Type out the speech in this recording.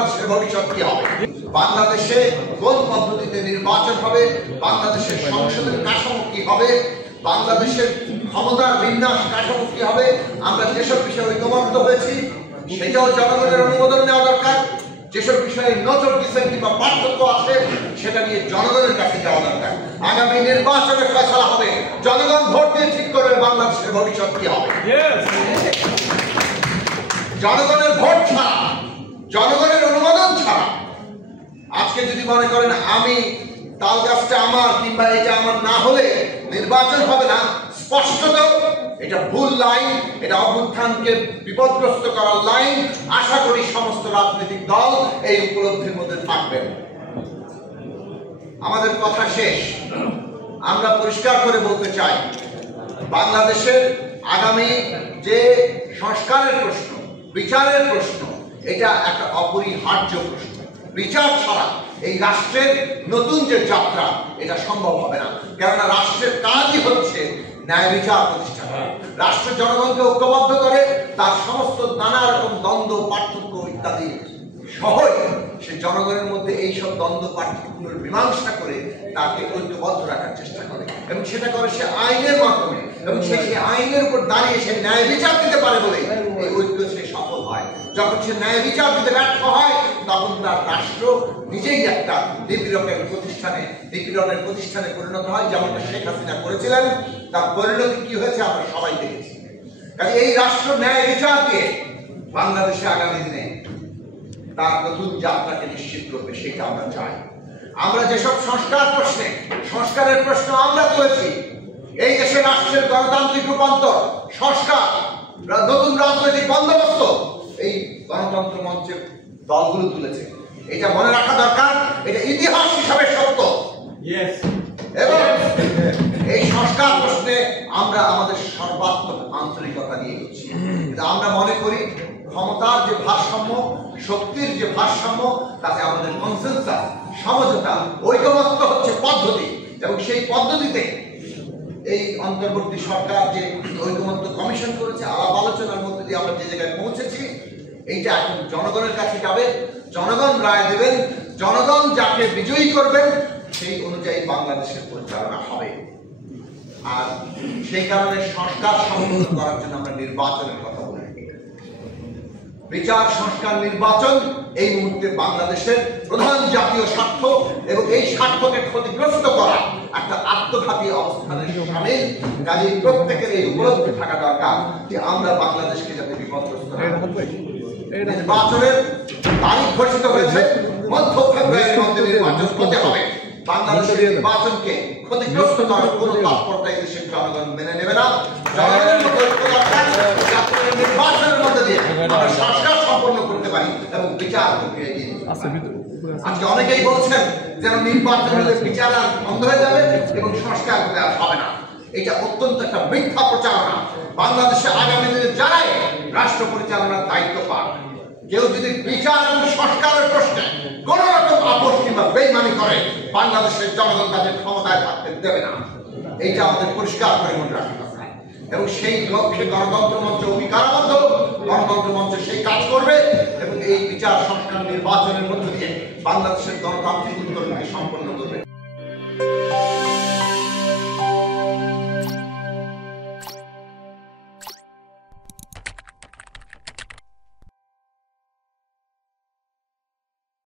বাংলাদেশের ভবিষ্যৎ কি হবে, বাংলাদেশে কোন পদ্ধতিতে নির্বাচন হবে, বাংলাদেশের সংসদের কাঠামো কি হবে, বাংলাদেশের ক্ষমতার বিন্যাস কাঠামো কি হবে, আমরা যেসব বিষয়ে ঐক্যবদ্ধ হয়েছি সেটাও জনগণের অনুমোদন নেওয়া দরকার। যেসব বিষয়ে নজর ডিসেন্ট বা পার্থক্য আছে সেটা নিয়ে জনগণের কাছে যাওয়া দরকার। আগামী নির্বাচনে ফয়সালা হবে, জনগণ ভোট দিয়ে ঠিক করবে বাংলাদেশের ভবিষ্যৎ কি হবে। জনগণের ভোট ছাড়া, জনগণের অনুমোদন ছাড়া আজকে যদি মনে করেন আমি তাল গাছটা আমার কিংবা এটা আমার না হলে নির্বাচন হবে না, স্পষ্টত এটা ভুল লাইন, এটা অভ্যুত্থানকে বিপদগ্রস্ত করার লাইন। আশা করি সমস্ত রাজনৈতিক দল এই উপলব্ধির মধ্যে থাকবেন। আমাদের কথা শেষ, আমরা পরিষ্কার করে বলতে চাই বাংলাদেশের আগামী যে সংস্কারের প্রশ্ন, বিচারের প্রশ্ন, এটা একটা অপরিহার্য প্রশ্ন। বিচার ছাড়া এই রাষ্ট্রের নতুন যে যাত্রা এটা সম্ভব হবে না, কেননা রাষ্ট্রের কাজই হচ্ছে ন্যায় বিচার প্রতিষ্ঠা করা। রাষ্ট্র জনগণকে ঐক্যবদ্ধ করে তার সমস্ত নানা রকম দ্বন্দ্ব পার্থক্য ইত্যাদি সহজ সে জনগণের মধ্যে এইসব দ্বন্দ্ব পার্থক্যগুলোর মীমাংসা করে তাকে ঐক্যবদ্ধ রাখার চেষ্টা করে, এবং সেটা করে সে আইনের মাধ্যমে, এবং সেই আইনের উপর দাঁড়িয়ে সে ন্যায় বিচার দিতে পারে বলে এই ঐক্য সে সফল হয়। যখন সে ন্যায় বিচার দিতে ব্যর্থ হয় তখন তার রাষ্ট্র নিজেই একটা নিপীড়নের প্রতিষ্ঠানে পরিণত হয়, যেমনটা শেখ হাসিনা করেছিলেন। তার পরিণতি কি হয়েছে আমরা সবাই দেখেছি। কাজে এই রাষ্ট্র ন্যায় বিচার দিয়ে বাংলাদেশে আগামী দিনে তার নতুন যাত্রাকে নিশ্চিত করবে, সেটা আমরা চাই। আমরা যেসব সংস্কারের প্রশ্ন আমরা তুলেছি, এই দেশের রাষ্ট্রের গণতান্ত্রিক রূপান্তর, সংস্কার, নতুন রাজনৈতিক বন্দোবস্ত, এই গণতন্ত্র মঞ্চের দলগুলো তুলেছে। এটা মনে রাখা দরকার, এটা ইতিহাস হিসাবে সত্য। এবং এই সংস্কার প্রশ্নে আমরা আমাদের সর্বাত্মক আন্তরিকতা নিয়ে এসেছি। আমরা মনে করি ক্ষমতার যে ভারসাম্য, শক্তির যে ভারসাম্য, তাতে আমাদের কনসেনসাস, সমঝোতা, ঐকমত্য হচ্ছে পদ্ধতি, এবং সেই পদ্ধতিতে এই অন্তর্বর্তী সরকার যে ঐকমত্য কমিশন করেছে, আলাপ আলোচনার মধ্যে দিয়ে আমরা যে জায়গায় পৌঁছেছি, এইটা এখন জনগণের কাছে যাবে। জনগণ রায় দেবেন, জনগণ যাকে বিজয়ী করবেন সেই অনুযায়ী বাংলাদেশের পরিচালনা হবে। আর সেই কারণে সংস্কার সম্পন্ন করার জন্য আমরা নির্বাচনের কথা বলি। বিচার, সংস্কার, নির্বাচন এই মুহূর্তে বাংলাদেশের প্রধান জাতীয় স্বার্থ, এবং এই স্বার্থকে ক্ষতিগ্রস্ত করা একটা আত্মঘাতী অবস্থানের সামিল। কাজেই প্রত্যেকের এই উপলব্ধি থাকা দরকার যে আমরা বাংলাদেশকে যাতে বিপদগ্রস্ত না করি। নির্বাচনের তারিখ ঘোষিত হয়েছে, মধ্য ফেব্রুয়ারির মধ্যে নির্বাচন হতে হবে। বাংলাদেশের নির্বাচনকে ক্ষতিগ্রস্ত করার কোনো তৎপরতা এই দেশের জনগণ মেনে নেবে না। জনগণের মধ্যে নির্বাচনের মধ্যে দিয়ে আমরা সংস্কার সম্পন্ন করতে পারি এবং বিচার প্রক্রিয়া এগিয়ে নিতে পারি। আজকে অনেকেই বলছেন যেন নির্বাচন হলে বিচার আর বন্ধ হয়ে যাবে এবং সংস্কার হলে আর হবে না। এটা অত্যন্ত একটা মিথ্যা প্রচারণা। বাংলাদেশে আগামী দিনে যারাই রাষ্ট্র পরিচালনার দায়িত্ব পান, কেউ যদি বিচার এবং সংস্কারের প্রশ্নে কোন রকম আপোষ কিংবা বেইমানি করে, বাংলাদেশের জনগণ তাদের ক্ষমতায় থাকতে দেবে না। এইটা আমাদের পরিষ্কার করে মনে রাখা দরকার, এবং সেই লক্ষ্যে গণতন্ত্র মঞ্চ অঙ্গীকারবদ্ধ। গণতন্ত্র মঞ্চ সেই কাজ করবে এবং এই বিচার, সংস্কার, নির্বাচনের মধ্য দিয়ে বাংলাদেশের গণতান্ত্রিক উত্তরণকে সম্পন্ন করবে।